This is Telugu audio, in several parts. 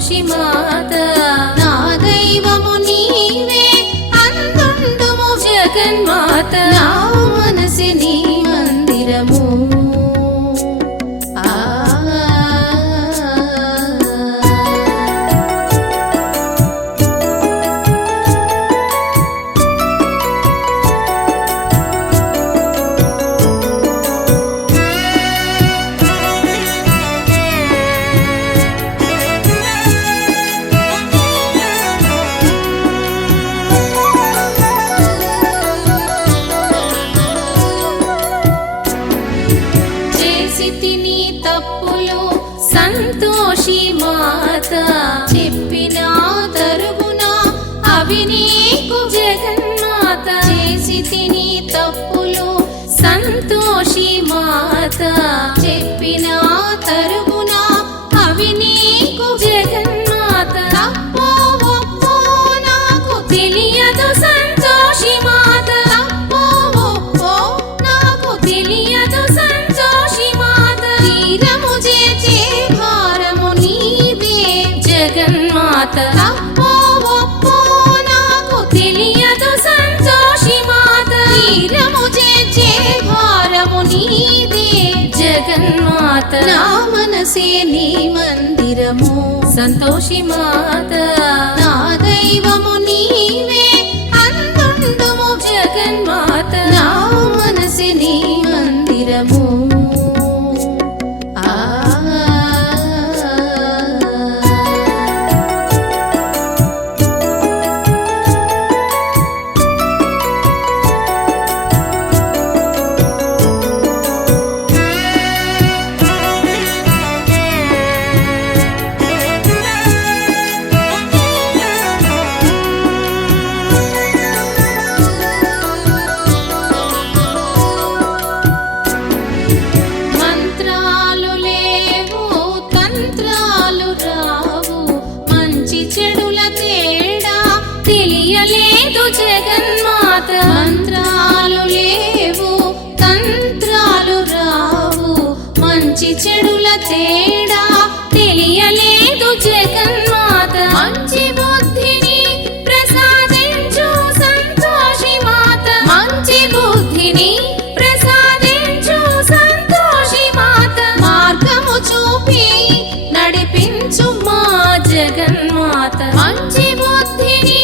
సంతోషి మాత నా దైవము నీవే అందుండుము జగన్మాత నా మనసి నీ మందిరము సంతోషి మాత చెప్పిన తరుగునా అవి నీకు జగన్మాత చేసి తిని తప్పులు సంతోషి మాత చెప్పిన తరుగునా అవి నీకు జగన్మాత తప్పో ఒప్పో నాకు తెలియదు సంతోషి మాత తప్పో ఒప్పో నాకు తెలియదు సంతోషి మాత తీరము చేచే జగన్మాత తప్పో ఒప్పో నాకు తెలియదు సంతోషి మాత తీరము చేర్చే భారము నీదే జగన్మాత నా మనసే నీ మందిరము సంతోషి మాత నా దైవము నీవే అందుండుము జగన్మాత నా మనసే నీ మందిరము జగన్మాత మంత్రాలు లేవు తంత్రాలు రావు మంచి చెడుల తేడా తెలియలేదు జగన్మాత మంచి బుద్ధిని ప్రసాదించు సంతోషి మాత మంచి బుద్ధిని ప్రసాదించు సంతోషి మాత మార్గము చూపి నడిపించు మా జగన్మాత మంచి బుద్ధిని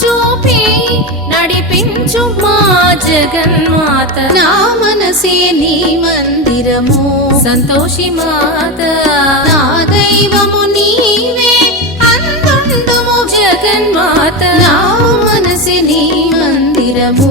చూపి నడిపించు మా జగన్మాత నా మనసే నీ మందిరము సంతోషి మాత నా దైవము నీవే అందుండుము జగన్మాత నా మనసే నీ మందిరము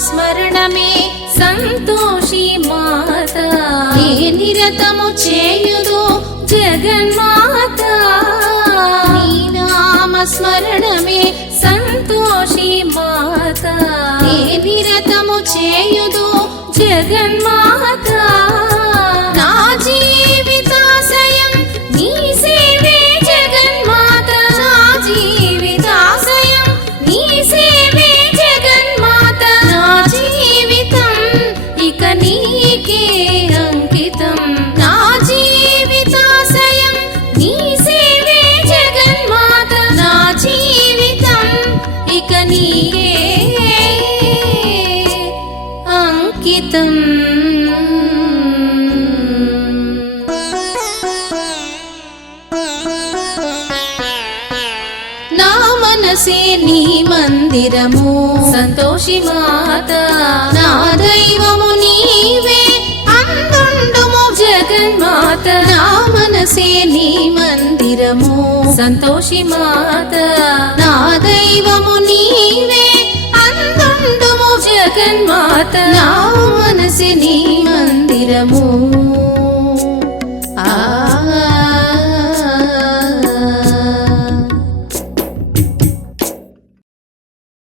స్మరణమే సంతోషి మాత నీ నిరతము చేయుదు జగన్మాత నీ నామ స్మరణమే సంతోషి మాత నీ నిరతము చేయుదు జగన్మాత నా జీవితాశయం నీ సేవే జగన్మాత నా జీవితాశయం నీ సేవే జగన్మాత నా జీవితం ఇక నీకే అంకితం నా జీవితాశయం నీ సేవే జగన్మాత నా జీవితం ఇక నీకే అంకితం నా మనసే నీ మందిరము సంతోషి మాత నా దైవము నీవే అందుండుము జగన్మాత నా మనసే నీ మందిరము సంతోషి మాత నా దైవము నీవే అందుండుము జగన్మాత నా మనసే నీ